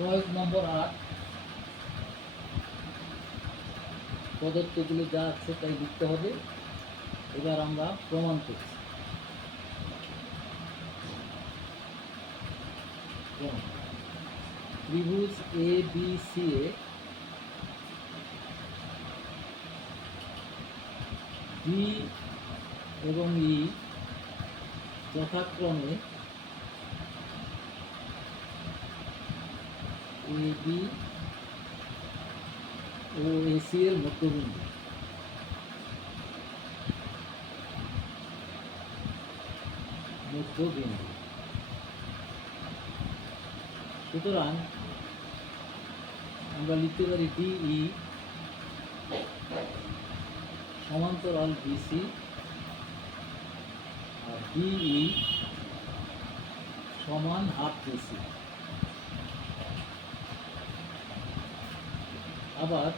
প্রয়োগ নম্বর আট। প্রদত্তগুলো যা আছে তাই লিখতে হবে। এবার আমরা প্রমাণ করছি। ত্রিভুজ A B C A D এবং ই যথাক্রমে এ বি, ও এসি এর মধ্যবিন্দু। মধ্যবিন্দু। সুতরাং আমরা লিখতে পারি ডিই সমান্তরাল বিসি আর ডিই সমান হাফ বিসি আবার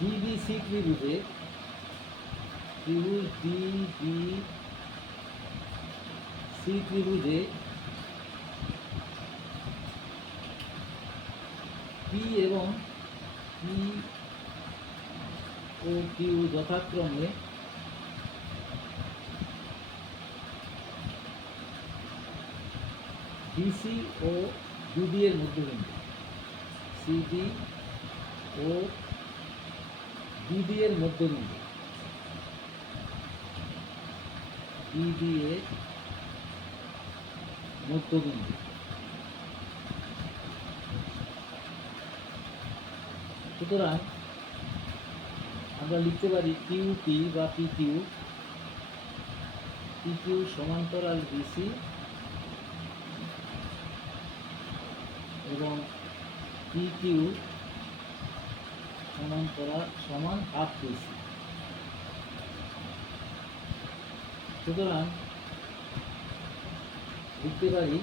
ডিবিসি ত্রিভুজে ত্রিভুজ ডি বি সি ত্রিভুজে পি এবং পি ও কিউ যথাক্রমে ডিসি ও ডিডি এর মধ্যবিন্দু। সিডি ও ডিডি এর মধ্যবিন্দু ডিডি এর মধ্যবিন্দু সুতরাং আমরা লিখতে পারি কিউ পি বা পি কিউ পি কিউ সমান্তরাল বিসি এবং পি কিউ সমান্তরাল সমান হাফ বিসি সুতরাং লিখতে পারি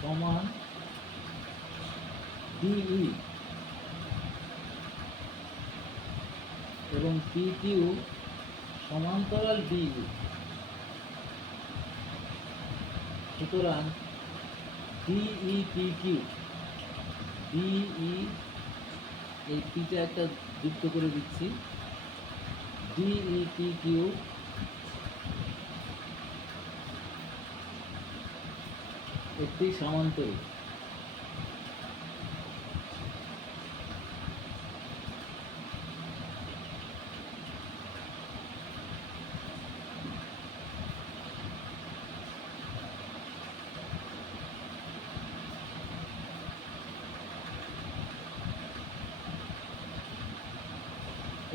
সমান ডিই এবং পি কিউ সমান্তরাল ডিই সুতরাং ডিইপিকিউ পি কিউ ডিই এই পিটা একটা যুক্ত করে দিচ্ছি ডিইপিকিউ কিউ একটি সামান্তরিক।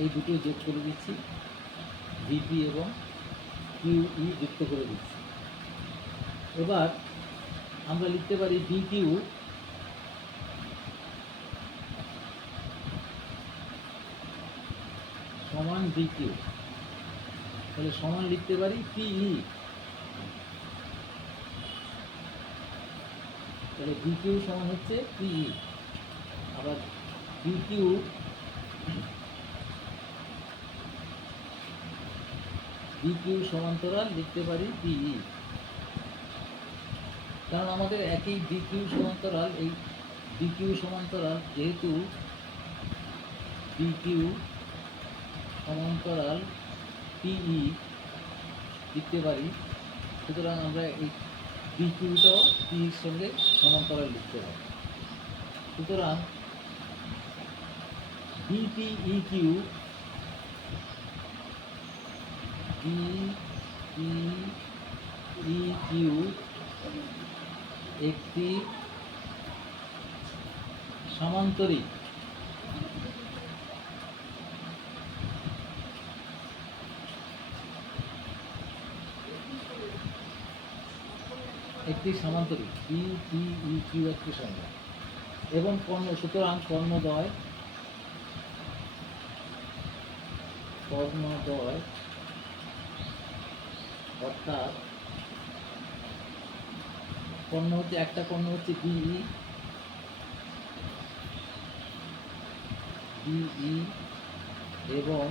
এই দুটো যোগ করে দিচ্ছি। ভিপি এবং কিউই যুক্ত করে দিচ্ছি। এবার আমরা লিখতে পারি বিকিউ সমান ডি কিউ তাহলে সমান লিখতে পারি পিই তাহলে ডি কিউ সমান হচ্ছে পিই আবার ডি কিউ ডি কিউ সমান্তরাল লিখতে পারি পিই কারণ আমাদের একই ডিকিউ সমান্তরাল, এই ডিকিউ সমান্তরাল যেহেতু ডিকিউ সমান্তরাল পিই লিখতে পারি, সুতরাং আমরা এই ডিকিউটাও পির সঙ্গে সমান্তরাল লিখতে পারি। সুতরাং ডিপিই কিউ ডিপিই কিউ একটি সামান্তরিক। একটি সামান্তরিক। বি টি ই কিউ একটি সংখ্যা। এবং কর্ণ, সুতরাং কর্ণদ্বয় কর্ণদ্বয় অর্থাৎ পণ্য হচ্ছে একটা পণ্য হচ্ছে বিই বিই e, এবং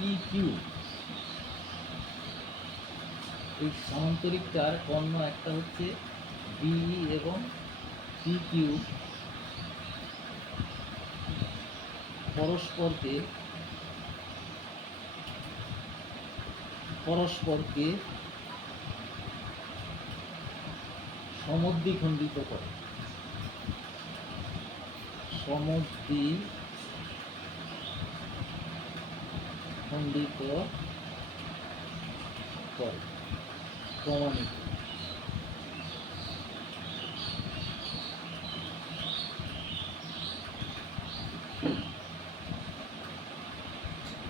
e, কিউ এই সামান্তরিকটার পণ্য একটা হচ্ছে বিই e এবং পিকিউ পরস্পরকে পরস্পরকে সমদ্বিখণ্ডিত করে। সমদ্বি খণ্ডিত করে প্রমাণিত।